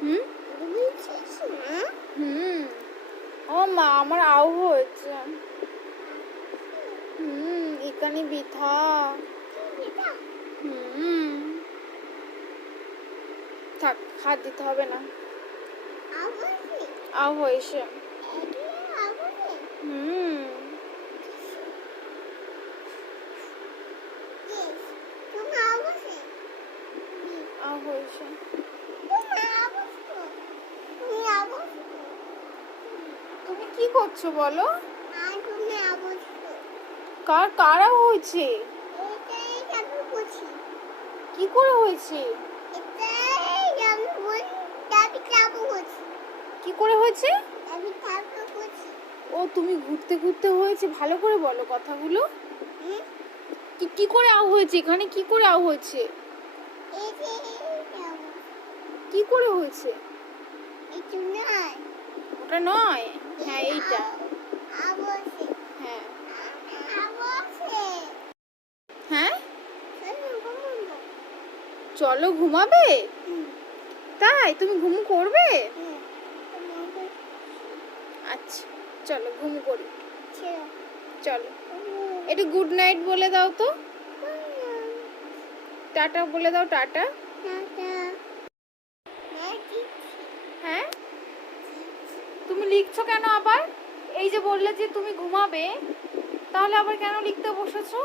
হুম হুম ও মা আমার আউ হয়েছে। এখানে বৃথা। হুম থাক, হাত দিতে হবে না। আউ হয়েছে। হুম আউ হয়েছে। তুমি কি করছো বলো? কারা হয়েছে? কি করে হয়েছে? কি করে হয়েছে? ও তুমি ঘুরতে ঘুরতে হয়েছে, ভালো করে বলো কথাগুলো। কি করে আউ হয়েছে? এখানে কি করে আউ হয়েছে? কি করে হয়েছে? ওটা নয়, হ্যাঁ এইটা। হ্যাঁ হ্যাঁ চলো ঘুমাবে। তাই তুমি ঘুমু করবে? আচ্ছা চলো ঘুমু করি। চলো একটু গুড নাইট বলে দাও তো। টাটা বলে দাও, টাটা। হ্যাঁ তুমি লিখছো কেন আবার? এই যে বললে যে তুমি ঘুমাবে, তাহলে আবার কেন লিখতে বসেছো?